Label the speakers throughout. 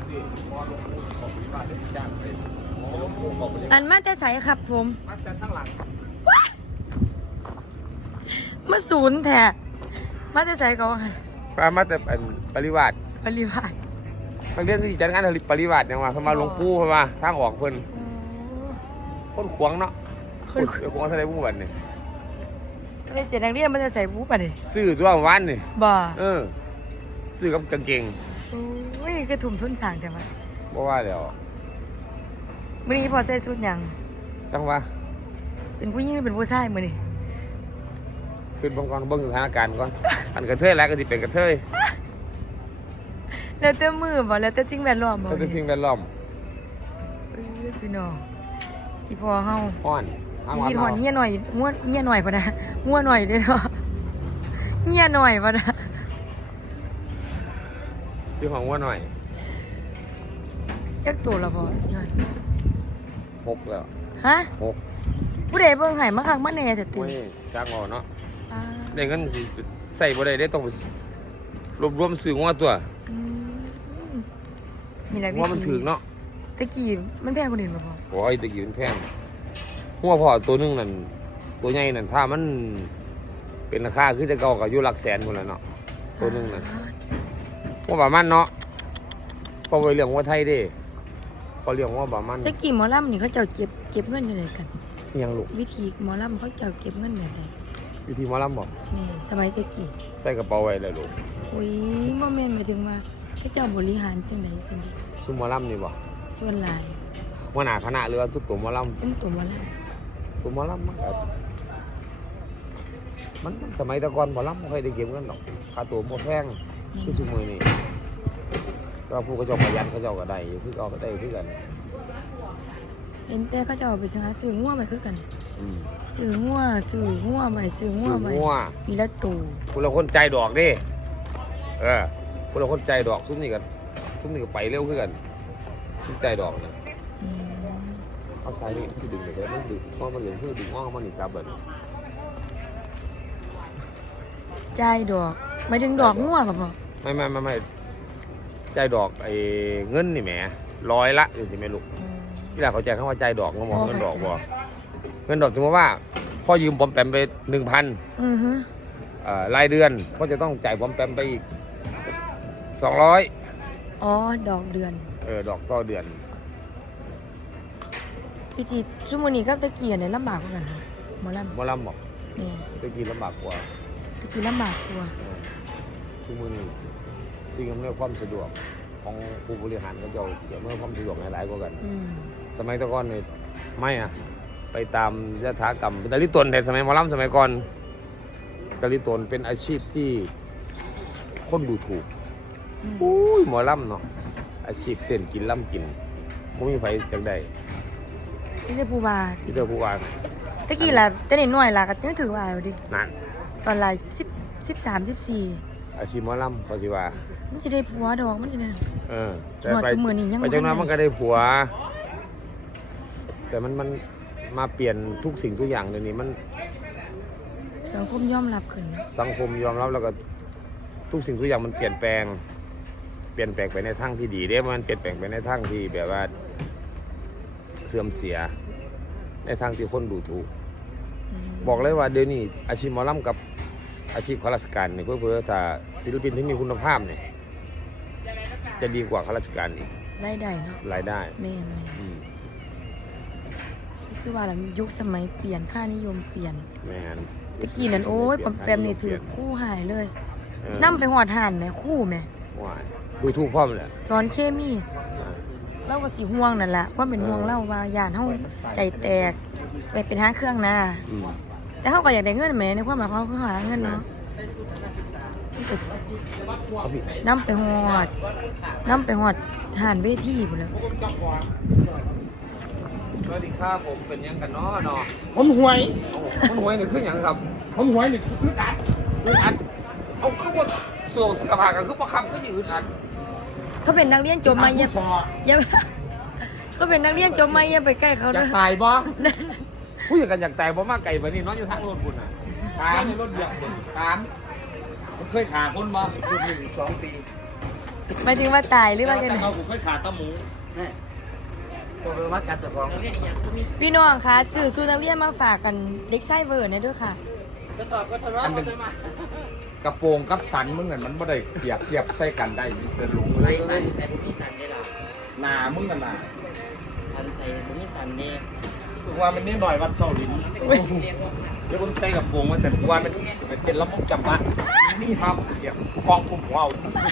Speaker 1: อันมาแต่ใสครับผม
Speaker 2: มาจากข้างหลัง
Speaker 1: มาศูนย์แท้มาแต่ใสก็ว่ากัน
Speaker 2: มาแต่ปริวาส
Speaker 1: ปริวาส
Speaker 2: นักเรียนที่จัดงานปริวาสเนี่ยว่าเขามาหลวงปู่เขามาทางออกเพิ่นคนขวางเนาะคนขวางทะเลผู้บันนี่
Speaker 1: ไม่ได้เสียนักเรียนมาแต่ใสบู๊ป่ะดิ
Speaker 2: ซื้อตัววันนี่
Speaker 1: บ่
Speaker 2: ซื้อกับกางเกง
Speaker 1: โอ้ยกระถุมทุนสร้างแต่ว่า
Speaker 2: บ่ว่าแล้ว
Speaker 1: มื้อนี้พอใส่ชุดหยัง
Speaker 2: จังว่า
Speaker 1: เป็นผู้หญิงหรือเป็นผู้ชายมื้อนี้
Speaker 2: ขึ้นบางกอนเบิ่งสถานการณ์ก่อนอันกระเทยแล้วก็สิเป็นกระเทย
Speaker 1: แล้วแต่มือบ่แล้วแต่สิ่งแวดล้อมบ่
Speaker 2: ก็เป็นสิ่งแวดล้อม
Speaker 1: พี่น้องอีพ่อเฮา
Speaker 2: ฮ้อน
Speaker 1: ขี้หอนเงี้ยหน่อยง่วเงี้ยหน่อยป่ะนะง่วหน่อยด้วยเนาะเงี้ยหน่อยป่ะนะ
Speaker 2: พี่ของว่าหน่อย
Speaker 1: จักตัวละพอ
Speaker 2: 6แล้ว
Speaker 1: ฮะ
Speaker 2: 6
Speaker 1: ผู้ใดเบิ่งให้มาคักมาแน่แต่ติ
Speaker 2: โอ้ยจ้างออกเนาะ
Speaker 1: อ่า
Speaker 2: ได้เงินสิใส่บ่ได้ต้องรวบรวมซื้องัวตัว
Speaker 1: อืมนี่แหละวิ
Speaker 2: งัวมัน
Speaker 1: ธี
Speaker 2: ถึกเนาะ
Speaker 1: ตะกี้มันแพงกว่าอื่นบ่พอ
Speaker 2: โอ้ยตะกี้มันแพงงัวพ่อตัวนึงนั่นตัวใหญ่นั่นถ้ามันเป็นราคาคือจะเก่าก็อยู่หลักแสนพุ่นแหละเนาะตัวนึงนั่นงัวบามันเนาะพอไปเรื่องงัวไทยเด้เขาเรียกว่าบามัน
Speaker 1: ตะกี้หมอลำนี่เขาเจ้าเก็บเงินยังไงกัน
Speaker 2: อิหยังลูก
Speaker 1: วิธีหมอลำเขาเจ้าเก็บเงินแบบใด
Speaker 2: วิธีหมอลำบ่
Speaker 1: แม่นสมัยตะกี้
Speaker 2: ใส่กระเป๋าไว้เลยลูก
Speaker 1: โอ้ยบ่แม่นหมายถึงว่าเขาเจ้าบริหารจังได๋ซั่นดิ
Speaker 2: ซุมหมอลำนี่บ่
Speaker 1: ส่วนหลาย
Speaker 2: หัวหน้าคณะหรือว่าสุดตัวหมอลำ
Speaker 1: ซึ่งตัวหมอล
Speaker 2: ตัวหมอลำมันสมัยแตะก่อนหมอลำไม่ค่อยได้เก็บเงินหรอกค่าตัวหมดแพง
Speaker 1: ำ
Speaker 2: คือชุมือนี่ก็ผู้เขาเจ้าขยันเขาเจ้าก็ได้คือเขาก็ได้คือกัน
Speaker 1: เห็นแต่เขาเจ้าไปหาซื้องัวไปคือกัน
Speaker 2: อืม
Speaker 1: ซื้องัวไปซื้องัวไป
Speaker 2: ซื้องัว
Speaker 1: ปีละตู
Speaker 2: ผู้ละคนใจดอกเดิผู้ละคนใจดอกซุ้มนี่ก็ไปเร็วคือกันซุ้มใจดอกเนี่ย
Speaker 1: อืม
Speaker 2: เอาสายนี่ที่ดึงเลยมันดึงเพราะมันเหลืองคือดึงง้อมันนี่จับเบิด
Speaker 1: จ่ายดอกหมายถึงดอกงัวป่ะพ่อ
Speaker 2: ไม่ใจดอกไอ้เงินนี่แหม100ละอยู่สิแม่ลูก
Speaker 1: อืม
Speaker 2: ที่แรกเขาใจคำว่าใจดอกงมอง
Speaker 1: อ๋อ
Speaker 2: เงินดอก
Speaker 1: เข้า
Speaker 2: บ่
Speaker 1: ใจ
Speaker 2: เงินดอกสมมติว่าพ่อยืมปอมแปมไป 1,000
Speaker 1: อือฮึ
Speaker 2: รายเดือนก็จะต้องจ่ายปอมแปมไปอีก200
Speaker 1: อ๋อดอกเดือน
Speaker 2: ดอกต่อเดือน
Speaker 1: พิธีชั่วโมงนี้กับตะกี้อันไหนลำบากกว่ากันคะหมอล
Speaker 2: หมอลำบอก
Speaker 1: ำนี่
Speaker 2: ตะกี้ลำบากกว่า
Speaker 1: ตะกี้ลำบากกว่า
Speaker 2: ทุกมือนี้สิ่งอำนวยความสะดวกของผู้บริหารเขาจะเสียเมื่อความสะดวกหลายๆกว่ากัน
Speaker 1: อืม
Speaker 2: สมัยแตะก่อนนี่ไม่ไปตามยถากรรมตะลิตนแต่สมัยหมอลำสมัยก่อนตะลิตนเป็นอาชีพที่คนดูถูก อุ้ยหมอลำเนาะอาชีพเต้นกินล่ำกินไม่มีไฟจังใด
Speaker 1: นี่จะผู้บา
Speaker 2: ที่เธอผู้ว่า
Speaker 1: ตะกี้ล่ะจะเน้นหน่อยล่ะก็ยังถือว่าอยู่ดิ
Speaker 2: นั่น
Speaker 1: ตอนละ13 14
Speaker 2: อาชีพหมอลำเขาสิว่า
Speaker 1: มันจะได้ผัวดอกมันจะได้
Speaker 2: แต่ไป
Speaker 1: ชั่วโมงนี้ยังบ่
Speaker 2: ไปจังนั้น
Speaker 1: ทันได้
Speaker 2: มันก็ได้ผัว แต่มันมาเปลี่ยนทุกสิ่งทุกอย่างเดี๋ยวนี้มัน
Speaker 1: สังคมยอมรับขึ้นเนอะ
Speaker 2: สังคมยอมรับแล้วก็ทุกสิ่งทุกอย่างมันเปลี่ยนแปลงไปในทางที่ดีเด้มันเปลี่ยนแปลงไปในทางที่แบบว่าเสื่อมเสีย ในทางที่คนดูถูก บอกเลยว่าเดี๋ยวนี้อาชีพหมอลำกับอาชีพข้าราชการเนี่ยเพื่อถ้าศิลปินที่มีคุณภาพเนี่ยจะดีกว่าข้าราชการอีก
Speaker 1: รายได้เนาะ
Speaker 2: รายได้
Speaker 1: แม่น
Speaker 2: อืม
Speaker 1: ๆคือว่าล่ะยุคสมัยเปลี่ยนค่านิยมเปลี่ยน
Speaker 2: แม่น
Speaker 1: ตะกี้นั่นโอ้ยปอมแปมนี่ถือคู่หายเลย
Speaker 2: เออ
Speaker 1: นํไปหอดห่านแหม่คู่แหม่
Speaker 2: ว้ายดูถูกพ่อมเลย
Speaker 1: สอนเคมีเราก็สิห่วงนั่นล่ะว่าเป็นห่วงเราว่าย่านเฮาใจแตกไปเป็นหาเครื่องนะ
Speaker 2: อืม
Speaker 1: แต่เฮาก็อยากได้เงินแหม่ในความหมายของเขาคือหาเงินเนาะ
Speaker 2: เอาพี่
Speaker 1: นํไปหอดห่านเวทีพุ่นแหล้ว
Speaker 2: สวัสดีครับผมเป็นยังกันเนาะเนาะ
Speaker 3: ผมหวย
Speaker 2: มันหวยนี่คือหยังครับ
Speaker 3: ผมหวยนี่คือกัด
Speaker 2: อึดอัดเอาเข้ามาสวมเสื้อผ้ากันคือประคับก็อยู่อึดอัด
Speaker 1: เขาเป็นนักเรียนจบใหม่อย่า
Speaker 3: ฟอ
Speaker 1: อย่า เขาเป็นนักเรียนจบใหม่อย่าไปใกล้เขา
Speaker 3: อยา
Speaker 1: เด้
Speaker 3: ก
Speaker 1: อ
Speaker 3: ตายบ่
Speaker 2: ผู้ใหญ่กันอยากตายบ่มากไก่บ่นี่นอนอยู่ทางรถบุญน่ะ
Speaker 3: ถามรถเบียดถามผมเคยขาคนบ่
Speaker 2: 2 ปี
Speaker 1: หมายถึงว่าตายหรือว่าจะ
Speaker 3: แต่เขาผมเคยขาตะหมู
Speaker 4: ตัวเบอร์วัดการจัดของ
Speaker 1: พี่น้องคะสื่อสูนักเรียนมาฝากกันเด็กไส้เวิร์ดนะด้วยค่ะ
Speaker 3: อันเป็นกระโปรงกับสันมึงนั่นมันไม่ได้เทียบใส่กันได้มิสเตอร์ลุงเลย
Speaker 4: ใส่ผู้สันได้หรอ
Speaker 3: หนามึงกันหนา
Speaker 4: สันใส่ผู้สันนี่
Speaker 3: ว่ามันนี่หน่อยวัดเสาลิ้นเดี๋ยวผมใส่กระโปรงมาแต่ว่ามันเป็นระบบจำปะนี่ครับเทียบกองคุมหัวเอา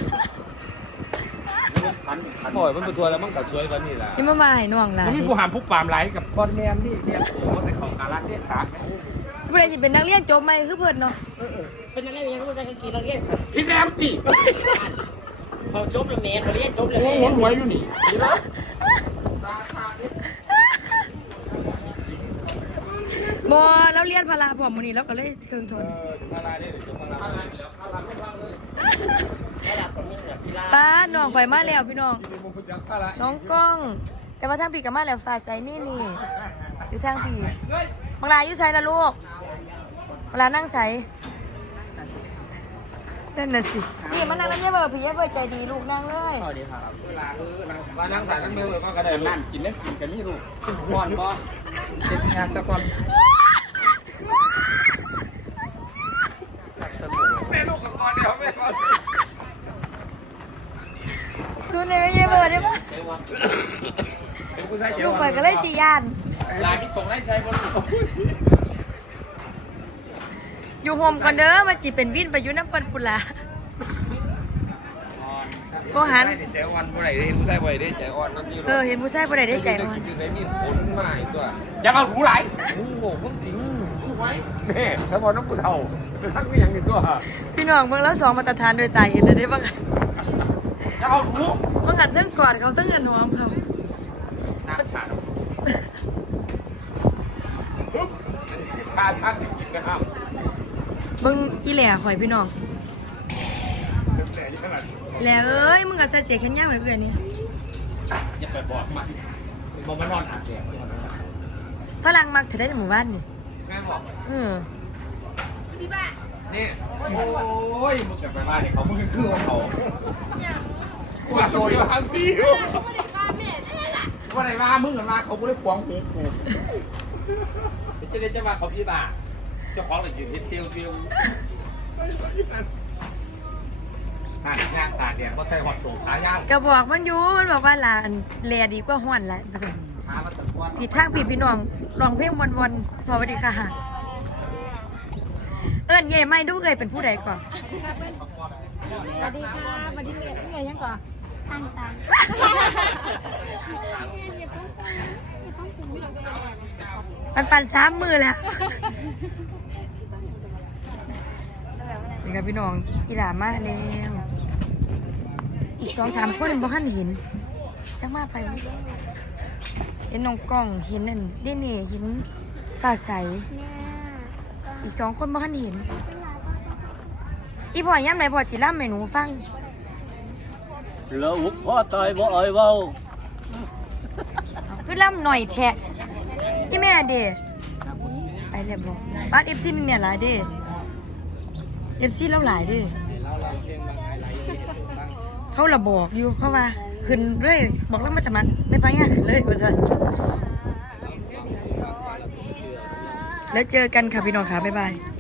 Speaker 3: โอ้ยมันเป็นตัวแล้วมันก็สวยกว่านี่แหละ
Speaker 1: นี่มาบ่ายน้องหลา
Speaker 3: มัน
Speaker 1: น
Speaker 3: มีผู้หามผู้ปามไหลกับก้อนแมนที่เรียนโอ้แต่เขาการักเทศศาสตร์
Speaker 1: ผู้ใดที่เป็นนักเรียนจบใหม่คือเพิ่นเนาะ
Speaker 4: เป็นนักเรียนยังรู้จักกี่นักเรียน
Speaker 3: พี่แรมสิ
Speaker 4: เขาจบแล้วแม่เขาเรียนจบแล้ว
Speaker 3: โอ้
Speaker 4: แม่
Speaker 3: หัวอยู่นี่
Speaker 1: บอแล้วเรียนพละพอมื้อนี้แล้วก็เลยเครื่องทน
Speaker 3: พาราได้หรือพาราแล้วพาราไม่ฟังเลย
Speaker 1: ป้าน้องข่อยมาแล้วพี่น้อง
Speaker 3: ที่ผมพูดจากพารา
Speaker 1: น้องกล้อง แต่ว่าทางพี่ก็มาแล้วฟ้าใสนี่อยู่ทางพี่บังลาอยู่ไสล่ะลูกบังลานั่งไสนั่นน่ะสินี่มานั่งแล้วเย่เบอร์พี่เย่เบอร์ใจดีลูกนั่งเลย
Speaker 4: สวัสดีครับ
Speaker 3: เวลามานั่งสายนั่งเมื่อมากระเด็นนั่นกินเล่นกินกันนี่ลูกก่อนบ่เช็ดงานสักวันแม่ลูกกับก่อนเดี๋ยวแม่ก่อน
Speaker 1: คือในเย่เบอร์ได้ปะลูกข่อยก็เลยจียาน
Speaker 3: ลายที่ส่งไล่ใช้บน
Speaker 1: อยู่โฮมก่อนเด้อมาจีเป็นวินไปอยู่น้ำปันปุระก็หัน
Speaker 3: ใจอ่อนผู้ใดได้เห็นผู้ชายผู้ใดได้ใจอ่อนนั่นที่
Speaker 1: เห็นผู้ชายผู้ใดได้ใจอ่อน
Speaker 3: คือใช้มีดผลมาอีกตัวอย่าเอาหูไหลโอ้โหผมจริงไว้แม่ถ้าบอกน้องกูเท่าไปทั้งไม่ยังอีกตัว
Speaker 1: พี่น้องเบิ่งแล้วสองมาตรฐานโดยตายเห็นเลยได้บ้าง
Speaker 3: อย่าเอาหู
Speaker 1: เมื่อกันเทั้งกอดเขาเทั้งเงินหอมเขา
Speaker 3: น้ำฉาดพาทั้งกินนะครับ
Speaker 1: เบิ่งอีแหล่ข่อยพี่น้องแหล่เอ้ยมึงกับใส่เสียแค่ย่างไว้เพื่อนนี่
Speaker 3: อย่าไปบอกมันบอกมันนอนอาบแดด
Speaker 1: ฝรั่งมักเธอได้ในหมู่บ้านนี่
Speaker 3: แม่บอก นี่โอ้ยมึงกลับไปบ้านเนี่ยเขามึงคือของเขากูโชยบางสิว่าไหนว่ามึงกันมาเขาไม่ได้ปองหูกูจะได้จะมาเขาพี่บ้าเจ้าของเลยอยู่ที่เตียวห่างย่างตาแดงว่าใส่หอดสูงขายาว
Speaker 1: ก็บอกมันอยู่มันบอกว่าหลานแหล่ดีกว่าห้อนแหละว่าซั่น
Speaker 3: หามาตะกอน
Speaker 1: ผิดทางผิดพี่น้องร้องเพลงวันๆสวัสดีค่ะเอิ้นเย่ไม่ดูเคยเป็นผู้ใดก่อน
Speaker 5: สวัสดีค่ะสวัสดีเมียยังก่อนตังตัง
Speaker 1: ปัน3 มือแล้วนี่ครับพี่น้องกีฬามาแล้วอีก2-3 คนบ่ทันเห็นจังมาไปบ่เห็นน้องกล้องเห็นนั่นนี่เห็นฟ้าใสอีก2 คนบ่ทันเห็นอีพ่อย่ำไหนพ่อสิล่ำให้หนูฟัง
Speaker 4: แล้วพ่อตายบ่อ่อยเว้า
Speaker 1: คือล่ำหน่อยแทะที่แม่เด้ไปเรียบร้อยบ้านเอฟซีมีเมียหลายเด้เอฟซีเราหลายเด้เขาระบอกอยู่เขาว่าขึ้นเลยบอกแล้วมาสมัครไม่ไปง่ายขึ้นเลยว่าจะแล้วเจอกันค่ะพี่น้องค่ะบ๊ายบาย